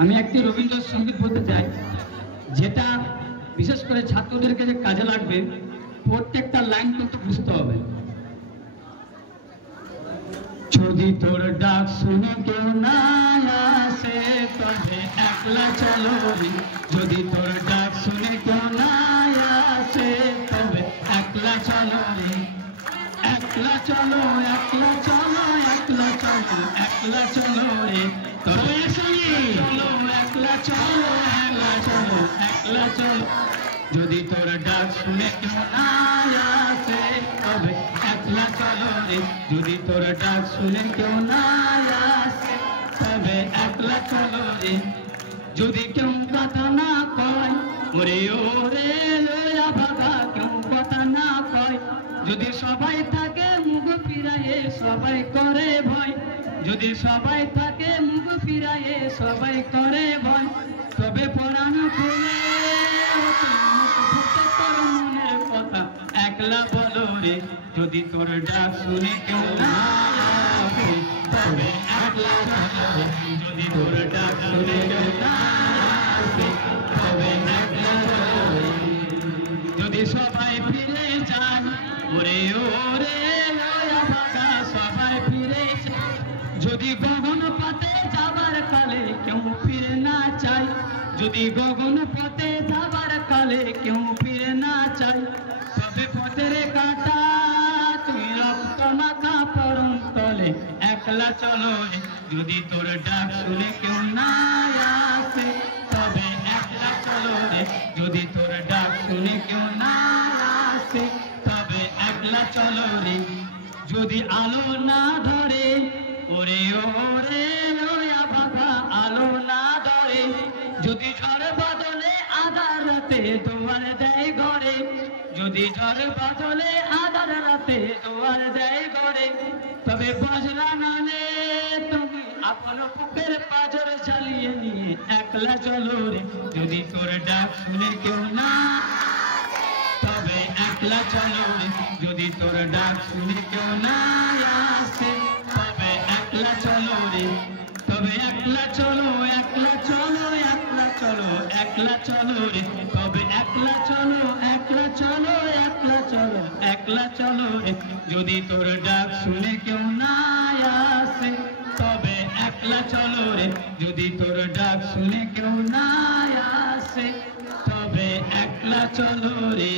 আমি একটি রবীন্দ্রসঙ্গীত বলতে চাই, যেটা বিশেষ করে ছাত্রদেরকে যে কাজে লাগবে, প্রত্যেকটা লাইন কিন্তু বুঝতে হবে। যদি তোর ডাক শুনে কেউ না আসে তবে একলা চলো রে, যদি তোর ডাক শুনে কেউ না আসে তবে একলা চলো রে, একলা চলো একলা চলো একলা চলো একলা চলো রে, তবে চলো একলা চলো একলা চলো একলা চলো, যদি তোর ডাক শুনে কেউ না আসে তবে একলা চলো রে, যদি তোর ডাক শুনে কেউ না আসে তবে একলা চলো রে, যদি কেউ কথা না কয় ওরে ওরে লয়া ভাগা, কেউ কথা না কয়, যদি সবাই থাকে মুখ ফিরায়ে সবাই করে ভয়, যদি সবাই থাকে মুখ ফিরায়ে সবাই করে ভয়, তবে পরাণ খুলে তোর মনের কথা একলা বলো রে, যদি তোর ডাক শুনে কেউ না আসে তবে একলা চলো রে, যদি তোর ডাক শুনে কেউ না আসে তবে একলা চলো রে, যদি সবাই ফিরে যায় ওরে ওরে লয়া ভাগা সবাই ফিরে যায়, যদি গগন পথে যাবার কালে কেউ ফিরে না চায়, যদি গগন পথে যাবার কালে কেউ ফিরে না চায়, তবে পথের কাটা তুই রক্ত মাখা পরম তলে একলা চলো রে, যদি তোর ডাক শুনে কেউ না আসে তবে একলা চলো রে, যদি তোর ডাক শুনে কেউ না আসে তবে একলা চলো রে, যদি আলো না ধরে ওরে ওরে লয়া ভাগা আলো না ধরে, যদি ঝড় বাদলে আধার রাতে দুয়ার দেয় ঘরে, যদি ঝড় বাদলে আধার রাতে দুয়ার দেয় ঘরে, তবে বজরা নালে তুমি আপন বুকের পাঁজর জ্বালিয়ে নিয়ে একলা চলো রে, যদি তোর ডাক শুনে কেউ না তবে একলা চলো রে, যদি তোর ডাক শুনে কেউ না আসে তবে একলা চলো রে, তবে একলা চলো একলা চলো একলা চলো একলা চলো রে, তবে একলা চলো একলা চলো একলা চলো একলা চলো রে, যদি তোর ডাক শুনে কেউ না আসে তবে একলা চলো রে, যদি তোর ডাক শুনে কেউ না আসে তবে একলা চলো রে।